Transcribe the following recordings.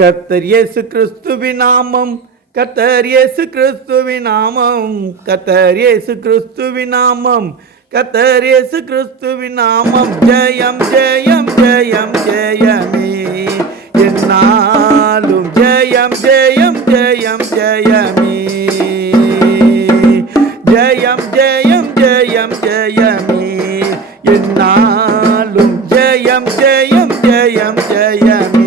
கர்த்தர் இயேசு கிறிஸ்துவின் நாமம், கர்த்தர் இயேசு கிறிஸ்துவின் நாமம், கர்த்தர் இயேசு கிறிஸ்துவின் நாமம், கர்த்தர் இயேசு கிறிஸ்துவின் நாமம். ஜெயம் ஜெயம் ஜெயம் ஜெயமே, என்னாலும் ஜெயம் ஜெயம் ஜெயம் ஜெயமே, ஜெயம் ஜெயம் ஜெயம் ஜெயமே, என்னாலும் ஜெயம் ஜெயம் ஜெயம் ஜெயமே.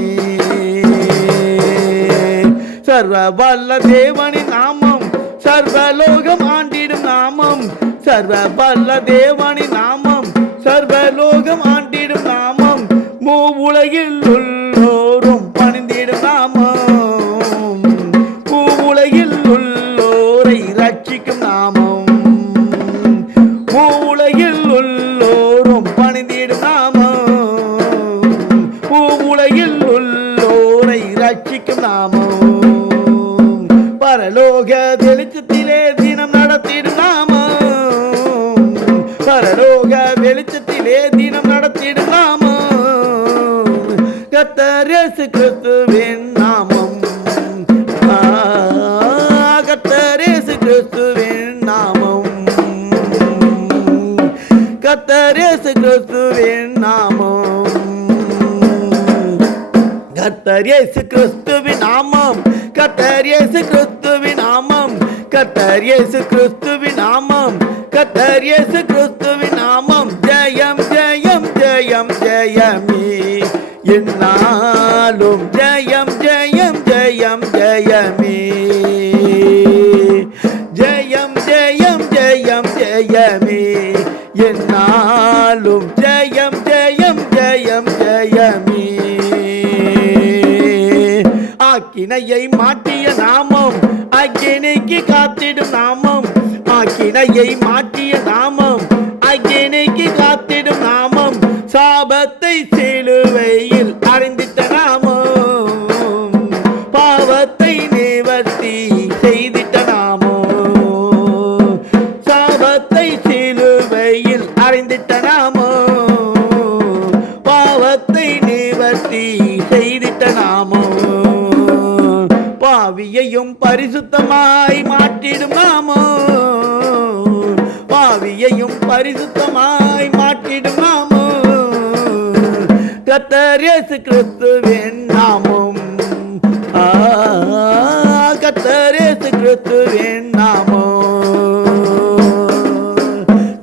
சர்வ வல்ல தேவனின் நாமம், சர்வலோகம் ஆண்டிடும் நாமம், சர்வ வல்ல தேவனின் நாமம், சர்வலோகம் ஆண்டிடும் நாமம், மூ உலகில் உள்ளோரும் பணிந்திடும் நாமம், மூ உலகில் உள்ளோரை ரட்சிக்கும் நாமம், மூ உலகில் உள்ளோரும் பணிந்திடும் நாமம், மூ உலகில் உள்ளோரை ரட்சிக்கும் நாமம். பரலோக வெளிச்சத்திலே தினம் நடத்திடும் நாமம், பரலோக வெளிச்சத்திலே தினம் நடத்திடும் நாமம், கர்த்தர் இயேசு கிறிஸ்துவின் நாமம், கர்த்தர் இயேசு கிறிஸ்துவின் நாமம், கர்த்தர் இயேசு கிறிஸ்துவின் நாமம், கர்த்தர் இயேசு கிறிஸ்துவின் நாமம், கர்த்தர் இயேசு கிறிஸ்துவின் நாமம், கர்த்தர் இயேசு கிறிஸ்துவின் நாமம், கர்த்தர் இயேசு கிறிஸ்துவின் நாமம். ஜெயம் ஜெயம் ஜெயம் ஜெயமே, என்னாலும் ஜெயம் ஜெயம் ஜெயம் ஜெயமே, ஜெயம் ஜெயம் ஜெயம் ஜெயமே, என்னாலும் ஜெயம் ஜெயம் ஜெயம் ஜெயமே. ஆக்கினையை மாற்றிய நாமம், அக்கினைக்கு காத்திடும் நாமம், ஆக்கினையை மாற்றிய நாமம், அக்கினைக்கு காத்திடும் நாமம், சாபத்தை சிலுவையில் அடைந்திட்ட நாமம், பாவத்தை நிவர்த்தி செய்திட்ட நாமம், சாபத்தை சிலுவையில் அடைந்திட்ட நாமம், பாவத்தை நிவர்த்தி செய்திட்ட நாமம், பாவியையும் பரிசுத்தமாய் மாற்றிடும் நாமம், பாவியையும் பரிசுத்தமாய் மாற்றிடும் நாமம், கர்த்தர் இயேசு கிறிஸ்துவின் நாமம், கர்த்தர் இயேசு கிறிஸ்துவின் நாமம்,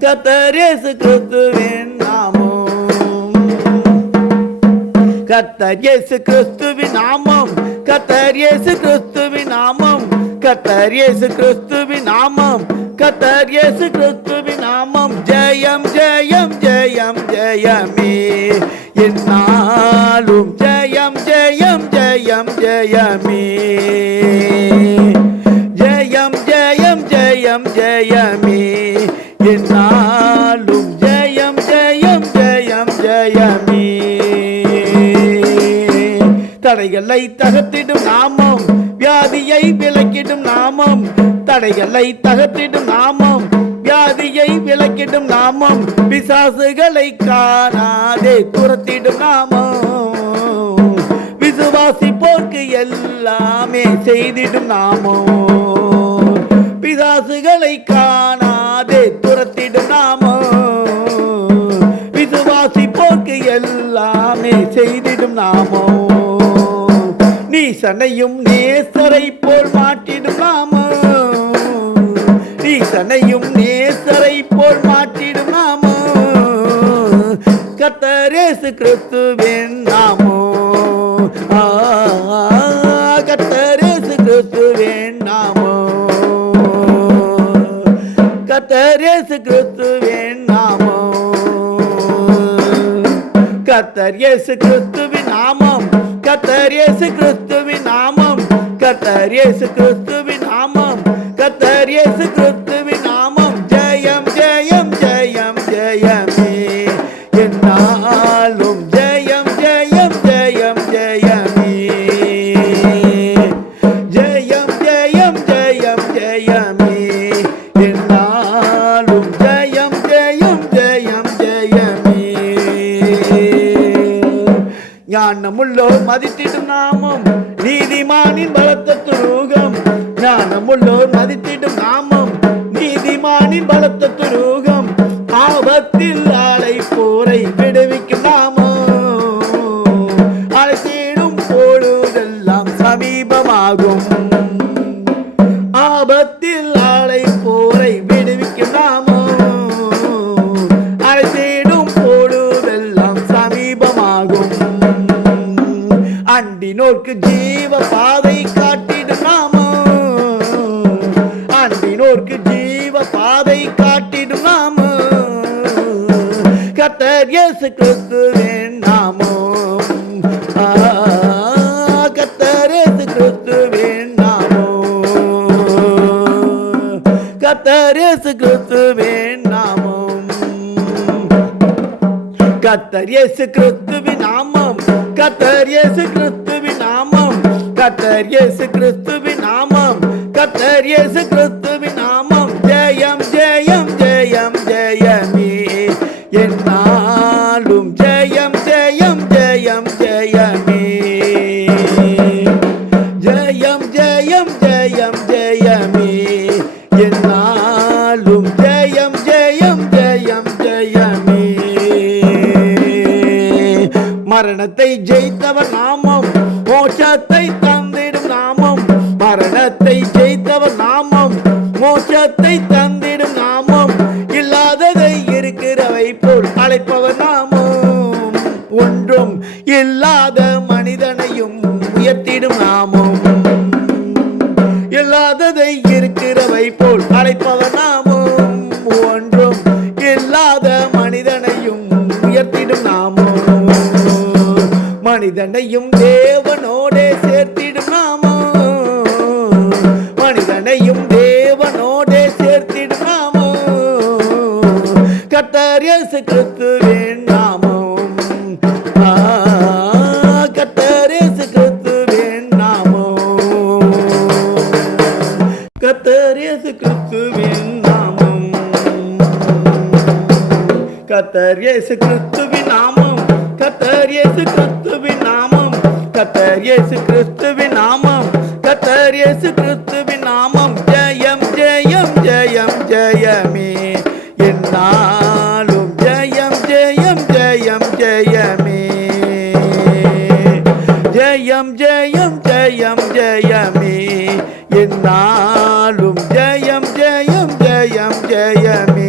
கர்த்தர் இயேசு கிறிஸ்துவின் நாமம், கர்த்தர் இயேசு கிறிஸ்துவின் நாமம், கர்த்தர் இயேசு கிறிஸ்துவின் நாமம், கர்த்தர் இயேசு கிறிஸ்துவின் நாமம், கர்த்தர் இயேசு கிறிஸ்துவின் நாமம். ஜெயம் ஜெயம் ஜெயம் ஜெயமே, என்னாலும் ஜெயம் ஜெயம் ஜெயம் ஜெயமே, ஜெயம் ஜெயம் ஜெயம் ஜெயமே, என்னாலும் ஜெயம் ஜெயம் ஜெயம் ஜெயமே. தடைகளை தகர்த்திடும் நாமம், வியாதியை விலக்கிடும் நாமம், தடைகளை தகர்த்திடும் நாமம், வியாதியை விலக்கிடும் நாமம், பிசாசுகளை காணாதே துரத்திடும் நாமம், விசுவாசிப்போர்க்கு எல்லாமே செய்திடும் நாமம், பிசாசுகளை காணாதே துரத்திடும் நாமம், விசுவாசிப்போர்க்கு எல்லாமே செய்திடும் நாமம், நீசனையும் நேசரை போல் மாற்றிடும் நாமம், நீசனையும் நேசரை போல் மாற்றிடும் நாமம், கர்த்தர் இயேசு கிறிஸ்துவின் நாமம், கர்த்தர் இயேசு கிறிஸ்துவின் நாமம், கர்த்தர் இயேசு கிறிஸ்துவின் நாமம், கர்த்தர் இயேசு கிறிஸ்துவின் நாமம், கர்த்தர் இயேசு கிறிஸ்துவின் நாமம், கர்த்தர் இயேசு கிறிஸ்துவின் நாமம், கர்த்தர் இயேசு கிறிஸ்துவின் நாமம். ஜெயம் ஜெயம் ஜெயம் ஜெயமே, என்னாலும் ஜெயம் ஜெயம் ஜெயம் ஜெயமே, ஜெயம் ஜெயம் ஜெயம் ஜெயமே, என்னாலும் ஜெயம் ஜெயம் ஜெயம் ஜெயமே. ஞானமுள்ளோ மதித்திடும் நாமம், பலத்த துரோகம் ஆபத்தில் ஆளை போரை விடுவிக்கும் நாமம் அலை தேடும் பொழுதெல்லாம் சமீபமாகும் ஆபத்தில் ஆளை போரை விடுவிக்கும் நாமம் அலை தேடும் பொழுதெல்லாம் சமீபமாகும் அண்டினோர்க்கு ஜீவ பாதை காட்டிடும் நாமம் அண்டினோர்க்கு ஜீவ பாதை காட்டிடும் நாமம் கர்த்தர் இயேசு கிறிஸ்துவின் நாமம் கர்த்தர் இயேசு கிறிஸ்துவின் நாமம் கர்த்தர் இயேசு கிறிஸ்துவின் நாமம் கர்த்தர் இயேசு கிறிஸ்துவின் நாமம் கர்த்தர் இயேசு கிறிஸ்துவின் நாமம் கர்த்தர் இயேசு கிறிஸ்துவின் நாமம் கர்த்தர் இயேசு கிறிஸ்துவின் நாமம் ஜெயம் ஜெயம் ஜெயம் ஜெயமே என்னாலும் ஜெயம் ஜெயம் ஜெயம் ஜெயமே ஜெயம் ஜெயம் ஜெயம் ஜெயமே என்னாலும் ஜெயம் ஜெயம் ஜெயம் ஜெயமே மரணத்தை ஜெயித்தவர் நாமம் மோட்சத்தை தந்திடும் நாமம் மரணத்தை ஜெயித்தவர் நாமம் மோட்சத்தை தந்திடும் நாமம் இல்லாததை இருக்கிறவை போல் அழைப்பவர் நாமம் ஒன்றும் இல்லாத மனிதனையும் உயர்த்திடும் நாமம் இல்லாததை இருக்கிறவை போல் அழைப்பவர் நாமம் ஒன்றும் இல்லாத மனிதனையும் உயர்த்திடும் நாமம் மனிதனையும் தேவனோடே சேர்த்திடும் நாமம் மனிதனையும் தேவனோடே சேர்த்திடும் நாமம் கர்த்தர் இயேசு கிறிஸ்துவின் நாமம் கர்த்தர் இயேசு கிறிஸ்துவின் நாமம் கர்த்தர் இயேசு கிறிஸ்துவின் நாமம் கர்த்தர் இயேசு கிறிஸ்துவின் நாமம் கர்த்தர் இயேசு கிறிஸ்துவின் நாமம் கர்த்தர் இயேசு கிறிஸ்துவின் நாமம் கர்த்தர் இயேசு கிறிஸ்துவின் நாமம் ஜெயம் ஜெயம் ஜெயம் ஜெயமே என்னாலும் ஜெயம் ஜெயம் ஜெயம் ஜெயமே ஜெயம் ஜெயம் ஜெயம் ஜெயமே என்னாலும் ஜெயம் ஜெயம் ஜெயம் ஜெயமே